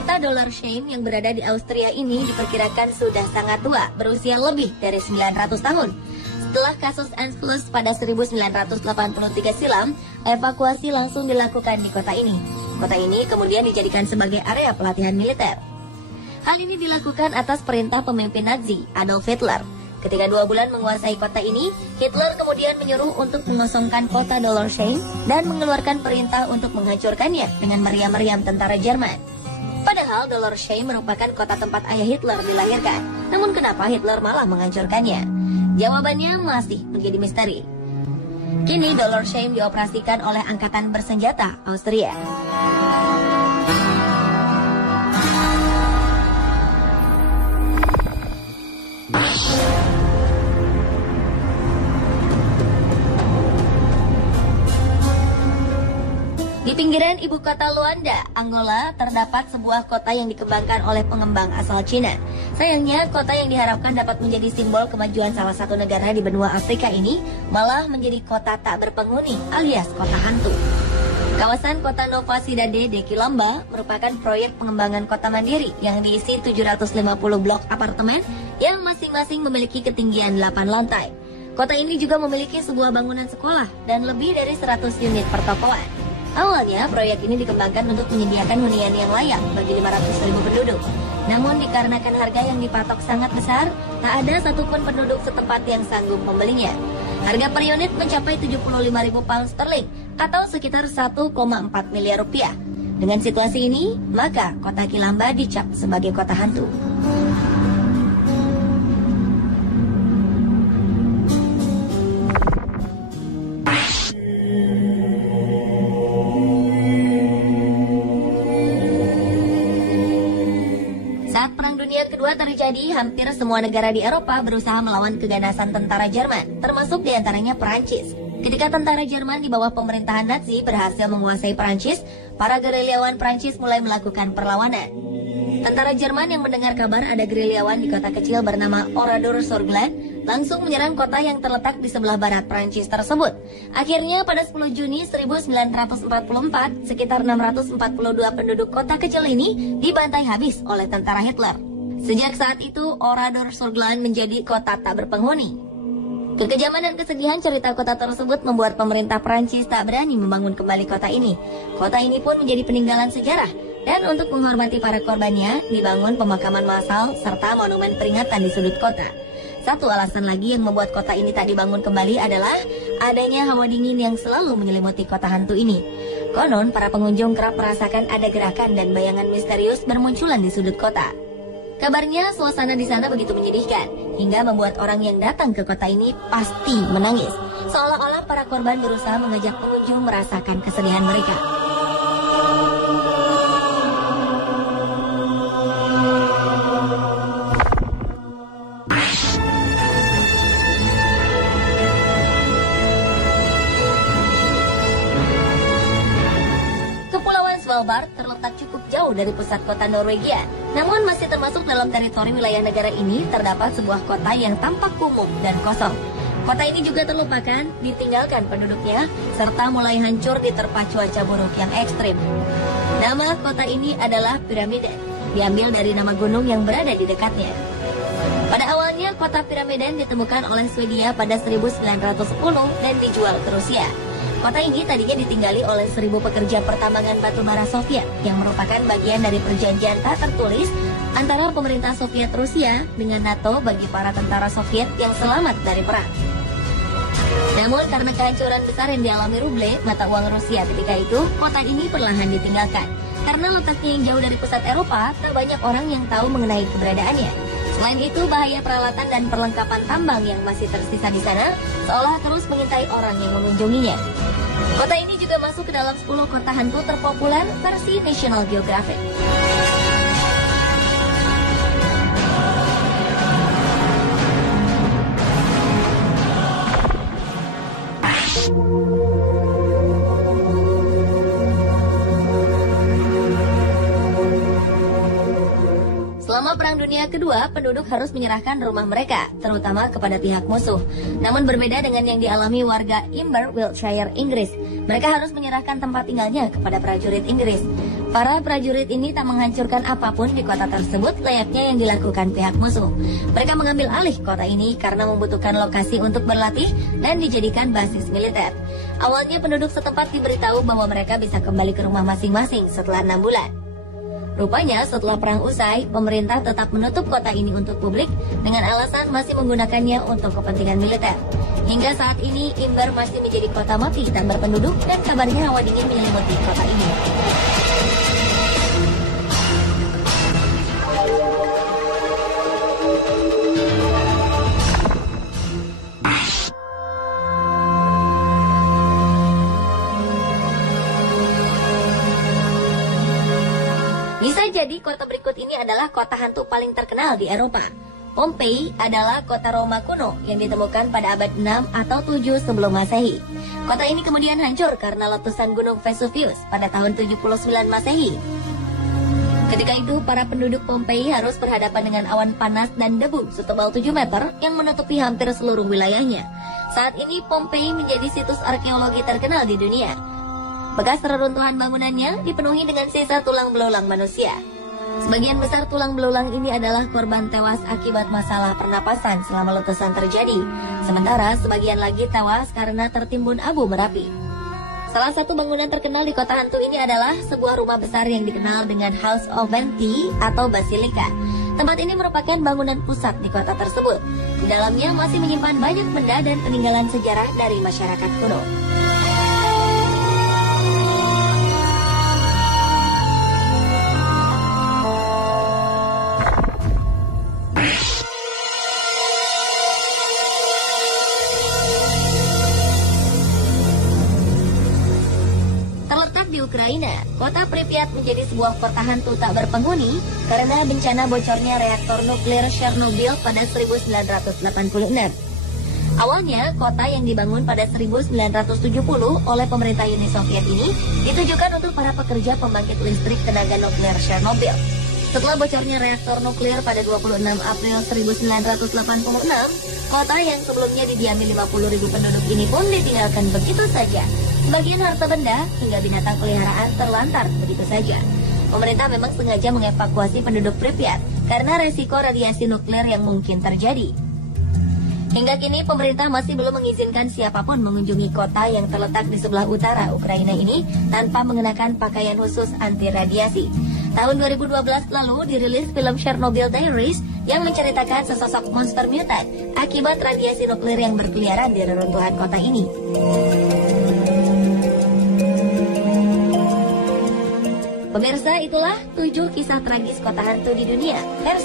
Kota Dollersheim yang berada di Austria ini diperkirakan sudah sangat tua, berusia lebih dari 900 tahun. Setelah kasus Anschluss pada 1983 silam, evakuasi langsung dilakukan di kota ini. Kota ini kemudian dijadikan sebagai area pelatihan militer. Hal ini dilakukan atas perintah pemimpin Nazi, Adolf Hitler. Ketika 2 bulan menguasai kota ini, Hitler kemudian menyuruh untuk mengosongkan kota Dollersheim dan mengeluarkan perintah untuk menghancurkannya dengan meriam-meriam tentara Jerman. Padahal Dollersheim merupakan kota tempat ayah Hitler dilahirkan. Namun kenapa Hitler malah menghancurkannya? Jawabannya masih menjadi misteri. Kini Dollersheim dioperasikan oleh Angkatan Bersenjata Austria. Di pinggiran ibu kota Luanda, Angola, terdapat sebuah kota yang dikembangkan oleh pengembang asal Cina. Sayangnya, kota yang diharapkan dapat menjadi simbol kemajuan salah satu negara di benua Afrika ini malah menjadi kota tak berpenghuni alias kota hantu. Kawasan kota Nova Cidade de Quilamba merupakan proyek pengembangan kota mandiri yang diisi 750 blok apartemen yang masing-masing memiliki ketinggian 8 lantai. Kota ini juga memiliki sebuah bangunan sekolah dan lebih dari 100 unit pertokoan. Awalnya, proyek ini dikembangkan untuk menyediakan hunian yang layak bagi 500.000 penduduk. Namun dikarenakan harga yang dipatok sangat besar, tak ada satupun penduduk setempat yang sanggup membelinya. Harga per unit mencapai 75.000 pound sterling atau sekitar 1,4 miliar rupiah. Dengan situasi ini, maka kota Quilamba dicap sebagai kota hantu. Saat Perang Dunia Kedua terjadi, hampir semua negara di Eropa berusaha melawan keganasan tentara Jerman, termasuk diantaranya Perancis. Ketika tentara Jerman di bawah pemerintahan Nazi berhasil menguasai Perancis, para gerilyawan Perancis mulai melakukan perlawanan. Tentara Jerman yang mendengar kabar ada gerilyawan di kota kecil bernama Oradour-sur-Glane langsung menyerang kota yang terletak di sebelah barat Perancis tersebut. Akhirnya pada 10 Juni 1944, sekitar 642 penduduk kota kecil ini dibantai habis oleh tentara Hitler. Sejak saat itu, Oradour-sur-Glane menjadi kota tak berpenghuni. Kekejaman dan kesedihan cerita kota tersebut membuat pemerintah Perancis tak berani membangun kembali kota ini. Kota ini pun menjadi peninggalan sejarah, dan untuk menghormati para korbannya, dibangun pemakaman massal serta monumen peringatan di sudut kota. Satu alasan lagi yang membuat kota ini tak dibangun kembali adalah adanya hawa dingin yang selalu menyelimuti kota hantu ini. Konon, para pengunjung kerap merasakan ada gerakan dan bayangan misterius bermunculan di sudut kota. Kabarnya, suasana di sana begitu menyedihkan, hingga membuat orang yang datang ke kota ini pasti menangis. Seolah-olah para korban berusaha mengajak pengunjung merasakan kesedihan mereka. Svalbard terletak cukup jauh dari pusat kota Norwegia. Namun masih termasuk dalam teritori wilayah negara ini terdapat sebuah kota yang tampak kumuh dan kosong. Kota ini juga terlupakan, ditinggalkan penduduknya, serta mulai hancur diterpa cuaca buruk yang ekstrim. Nama kota ini adalah Pyramiden, diambil dari nama gunung yang berada di dekatnya. Pada awalnya, kota Pyramiden ditemukan oleh Swedia pada 1910 dan dijual ke Rusia. Kota ini tadinya ditinggali oleh 1.000 pekerja pertambangan batu bara Soviet yang merupakan bagian dari perjanjian tak tertulis antara pemerintah Soviet Rusia dengan NATO bagi para tentara Soviet yang selamat dari perang. Namun karena kehancuran besar yang dialami ruble, mata uang Rusia ketika itu, kota ini perlahan ditinggalkan. Karena letaknya yang jauh dari pusat Eropa, tak banyak orang yang tahu mengenai keberadaannya. Selain itu, bahaya peralatan dan perlengkapan tambang yang masih tersisa di sana seolah terus mengintai orang yang mengunjunginya. Kota ini juga masuk ke dalam 10 kota hantu terpopuler versi National Geographic. Selama Perang Dunia Kedua, penduduk harus menyerahkan rumah mereka, terutama kepada pihak musuh. Namun berbeda dengan yang dialami warga Imber, Wiltshire, Inggris. Mereka harus menyerahkan tempat tinggalnya kepada prajurit Inggris. Para prajurit ini tak menghancurkan apapun di kota tersebut layaknya yang dilakukan pihak musuh. Mereka mengambil alih kota ini karena membutuhkan lokasi untuk berlatih dan dijadikan basis militer. Awalnya penduduk setempat diberitahu bahwa mereka bisa kembali ke rumah masing-masing setelah 6 bulan. Rupanya setelah perang usai, pemerintah tetap menutup kota ini untuk publik dengan alasan masih menggunakannya untuk kepentingan militer. Hingga saat ini, Imber masih menjadi kota mati tak berpenduduk dan kabarnya hawa dingin menyelimuti kota ini. Bisa jadi kota berikut ini adalah kota hantu paling terkenal di Eropa. Pompei adalah kota Roma kuno yang ditemukan pada abad 6 atau 7 sebelum Masehi. Kota ini kemudian hancur karena letusan gunung Vesuvius pada tahun 79 Masehi. Ketika itu, para penduduk Pompei harus berhadapan dengan awan panas dan debu setebal 7 meter yang menutupi hampir seluruh wilayahnya. Saat ini, Pompei menjadi situs arkeologi terkenal di dunia. Bekas reruntuhan bangunannya dipenuhi dengan sisa tulang belulang manusia. Sebagian besar tulang belulang ini adalah korban tewas akibat masalah pernapasan selama letusan terjadi. Sementara sebagian lagi tewas karena tertimbun abu Merapi. Salah satu bangunan terkenal di kota hantu ini adalah sebuah rumah besar yang dikenal dengan House of Venti atau Basilika. Tempat ini merupakan bangunan pusat di kota tersebut. Di dalamnya masih menyimpan banyak benda dan peninggalan sejarah dari masyarakat kuno. Di Ukraina, kota Pripyat menjadi sebuah kota hantu tak berpenghuni karena bencana bocornya reaktor nuklir Chernobyl pada 1986. Awalnya, kota yang dibangun pada 1970 oleh pemerintah Uni Soviet ini ditujukan untuk para pekerja pembangkit listrik tenaga nuklir Chernobyl. Setelah bocornya reaktor nuklir pada 26 April 1986, kota yang sebelumnya didiami 50.000 penduduk ini pun ditinggalkan begitu saja. Sebagian harta benda hingga binatang peliharaan terlantar begitu saja. Pemerintah memang sengaja mengevakuasi penduduk Pripyat karena resiko radiasi nuklir yang mungkin terjadi. Hingga kini pemerintah masih belum mengizinkan siapapun mengunjungi kota yang terletak di sebelah utara Ukraina ini tanpa mengenakan pakaian khusus anti radiasi. Tahun 2012 lalu dirilis film Chernobyl Diaries yang menceritakan sesosok monster mutan akibat radiasi nuklir yang berkeliaran di reruntuhan kota ini. Pemirsa, itulah 7 kisah tragis kota hantu di dunia versi